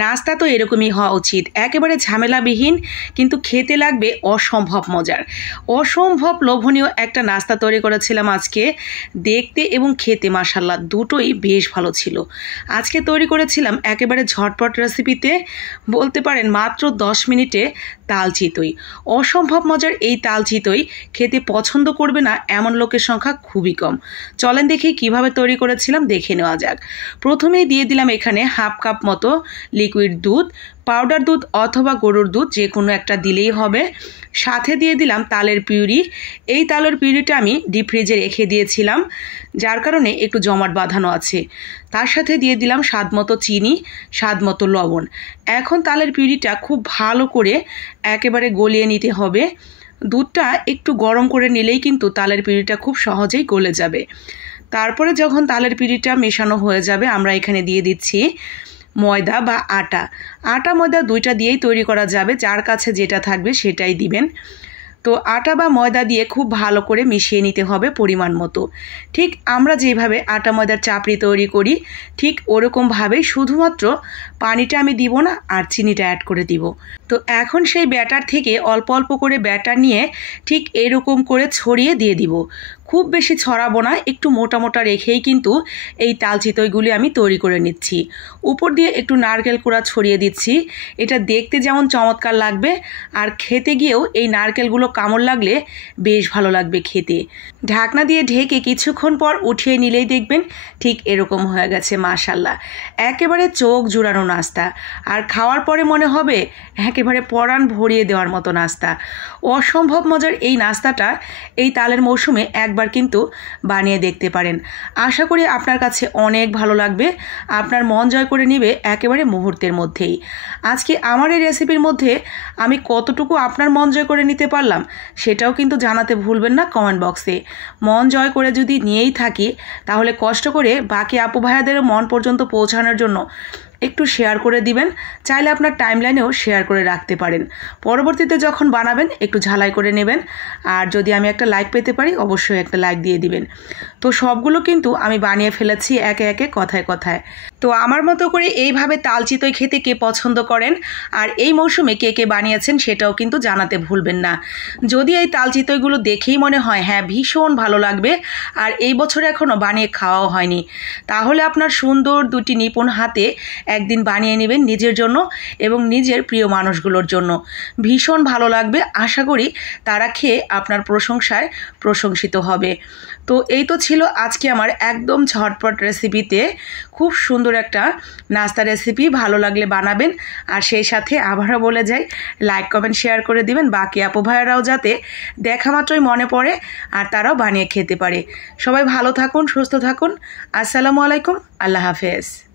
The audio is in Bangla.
নাস্তা তো এরকমই হওয়া উচিত, একেবারে ঝামেলাবিহীন, কিন্তু খেতে লাগবে অসম্ভব মজার। অসম্ভব লোভনীয় একটা নাস্তা তৈরি করেছিলাম আজকে, দেখতে এবং খেতে মাশাআল্লাহ দুটোই বেশ ভালো ছিল। আজকে তৈরি করেছিলাম একেবারে ঝটপট রেসিপিতে, বলতে পারেন মাত্র 10 মিনিটে তাল চিতই। অসম্ভব মজার এই তাল চিতই খেতে পছন্দ করবে না এমন লোকের সংখ্যা খুবই কম। চলেন দেখি কিভাবে তৈরি করেছিলাম, দেখে নেওয়া যাক। প্রথমেই দিয়ে দিলাম এখানে হাফ কাপ মতো লিকুইড দুধ, পাউডার দুধ অথবা গরুর দুধ যে কোনো একটা দিলেই হবে। সাথে দিয়ে দিলাম তালের পিউরি। এই তালের পিউরিটা আমি ডিপ ফ্রিজে রেখে দিয়েছিলাম, যার কারণে একটু জমাট বাঁধানো আছে। তার সাথে দিয়ে দিলাম স্বাদ মতো চিনি, স্বাদ মতো লবণ। এখন তালের পিউরিটা খুব ভালো করে একেবারে গলিয়ে নিতে হবে। দুধটা একটু গরম করে নিলেই কিন্তু তালের পিউরিটা খুব সহজেই গলে যাবে। তারপরে যখন তালের পিউরিটা মেশানো হয়ে যাবে, আমরা এখানে দিয়ে দিচ্ছি ময়দা বা আটা। আটা ময়দা দুইটা দিয়েই তৈরি করা যাবে, যার কাছে যেটা থাকবে সেটাই দিবেন। তো আটা বা ময়দা দিয়ে খুব ভালো করে মিশিয়ে নিতে হবে পরিমাণ মতো। ঠিক আমরা যেভাবে আটা ময়দার চাপড়ি তৈরি করি ঠিক ওরকমভাবেই, শুধুমাত্র পানিটা আমি দিব না আর চিনিটা অ্যাড করে দিব। তো এখন সেই ব্যাটার থেকে অল্প অল্প করে ব্যাটার নিয়ে ঠিক এরকম করে ছড়িয়ে দিয়ে দিব। খুব বেশি ছড়াবো না, একটু মোটা মোটা রেখেই কিন্তু এই তাল চিতইগুলি আমি তৈরি করে নিচ্ছি। উপর দিয়ে একটু নারকেল কোড়া ছড়িয়ে দিচ্ছি। এটা দেখতে যেমন চমৎকার লাগবে, আর খেতে গিয়েও এই নারকেলগুলো কামড় লাগলে বেশ ভালো লাগবে খেতে। ঢাকনা দিয়ে ঢেকে কিছুক্ষণ পর উঠিয়ে নিলেই দেখবেন ঠিক এরকম হয়ে গেছে মাশাআল্লাহ। একেবারে চোখ জুড়ানো নাস্তা, আর খাওয়ার পরে মনে হবে একেবারে পরাণ ভরিয়ে দেওয়ার মতো নাস্তা। অসম্ভব মজার এই নাস্তাটা এই তালের মৌসুমে একবার কিন্তু বানিয়ে দেখতে পারেন। আশা করি আপনার কাছে অনেক ভালো লাগবে, আপনার মন জয় করে নেবে একেবারে মুহূর্তের মধ্যেই। আজকে আমার এই রেসিপির মধ্যে আমি কতটুকু আপনার মন জয় করে নিতে পারলাম সেটাও কিন্তু জানাতে ভুলবেন না কমেন্ট বক্সে। মন জয় করে যদি নিয়েই থাকি, তাহলে কষ্ট করে বাকি আপু ভাইয়াদেরও মন পর্যন্ত পৌঁছানোর জন্য একটু শেয়ার করে দিবেন। চাইলে আপনার টাইমলাইনেও শেয়ার করে রাখতে পারেন। পরবর্তীতে যখন বানাবেন একটু ঝালাই করে নেবেন, আর যদি আমি একটা লাইক পেতে পারি অবশ্যই একটা লাইক দিয়ে দিবেন। তো সবগুলো কিন্তু আমি বানিয়ে ফেলেছি একে একে কথায় কথায়। তো আমার মতো করে এইভাবে তাল চিতই খেতে কে পছন্দ করেন আর এই মৌসুমে কে কে বানিয়েছেন সেটাও কিন্তু জানাতে ভুলবেন না। যদি এই তাল চিতইগুলো দেখেই মনে হয় হ্যাঁ ভীষণ ভালো লাগবে আর এই বছর এখনও বানিয়ে খাওয়াও হয়নি, তাহলে আপনার সুন্দর দুটি নিপুণ হাতে একদিন বানিয়ে নেবেন নিজের জন্য এবং নিজের প্রিয় মানুষগুলোর জন্য। ভীষণ ভালো লাগবে, আশা করি তারা খেয়ে আপনার প্রশংসায় প্রশংসিত হবে। তো এই তো ছিল আজকে আমার একদম ঝটপট রেসিপিতে খুব সুন্দর একটা নাস্তা রেসিপি। ভালো লাগলে বানাবেন, আর সেই সাথে আবারও বলে যাই লাইক কমেন্ট শেয়ার করে দিবেন বাকি আপু ভাইয়ারাও যাতে দেখা মাত্রই মনে পড়ে আর তারাও বানিয়ে খেতে পারে। সবাই ভালো থাকুন, সুস্থ থাকুন। আসসালামু আলাইকুম, আল্লাহ হাফেজ।